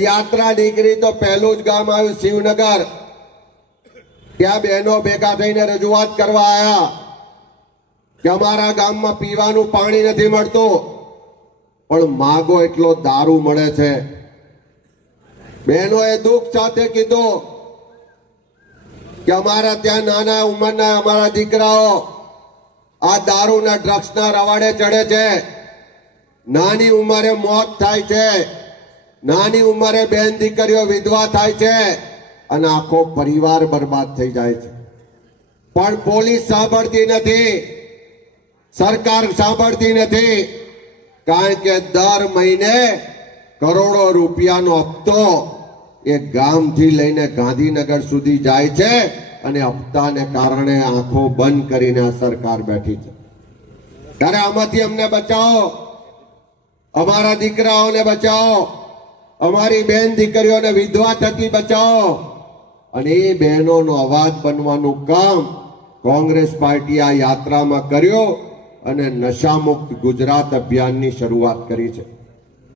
યાત્રા નીકળી તો પહેલું જ ગામ આવ્યું શિવનગર। ત્યાં બહેનો ભેગા થઈને રજૂઆત કરવા આવ્યા કે અમારા ગામમાં પીવાનું પાણી નથી મળતું, પણ માગો એટલો દારૂ મળે છે। બહેનોએ દુઃખ સાથે કીધું કે અમારા ત્યાં નાના ઉંમરના અમારા દીકરાઓ આ દારૂના ડ્રગ્સના રવાડે ચડે છે, નાની ઉંમરે મોત થાય છે, નાની ઉંમરે બેન દીકરીઓ વિધવા થાય છે અને આખો પરિવાર બરબાદ થઈ જાય છે। પણ પોલીસ સાંભળતી નથી, સરકાર સાંભળતી નથી, કારણ કે દર મહિને કરોડો રૂપિયાનો હપ્તો એ ગામથી લઈને ગાંધીનગર સુધી જાય છે અને હપ્તાને કારણે આંખો બંધ કરીને આ સરકાર બેઠી છે। ત્યારે આમાંથી અમને બચાવો, અમારા દીકરાઓને બચાવો, અમારી બેન દીકરીઓને વિધવા થતી બચાવો। અને એ બહેનોનો અવાજ બનવાનું કામ કોંગ્રેસ પાર્ટી આ યાત્રામાં કર્યો અને નશામુક્ત ગુજરાત અભિયાનની શરૂઆત કરી છે।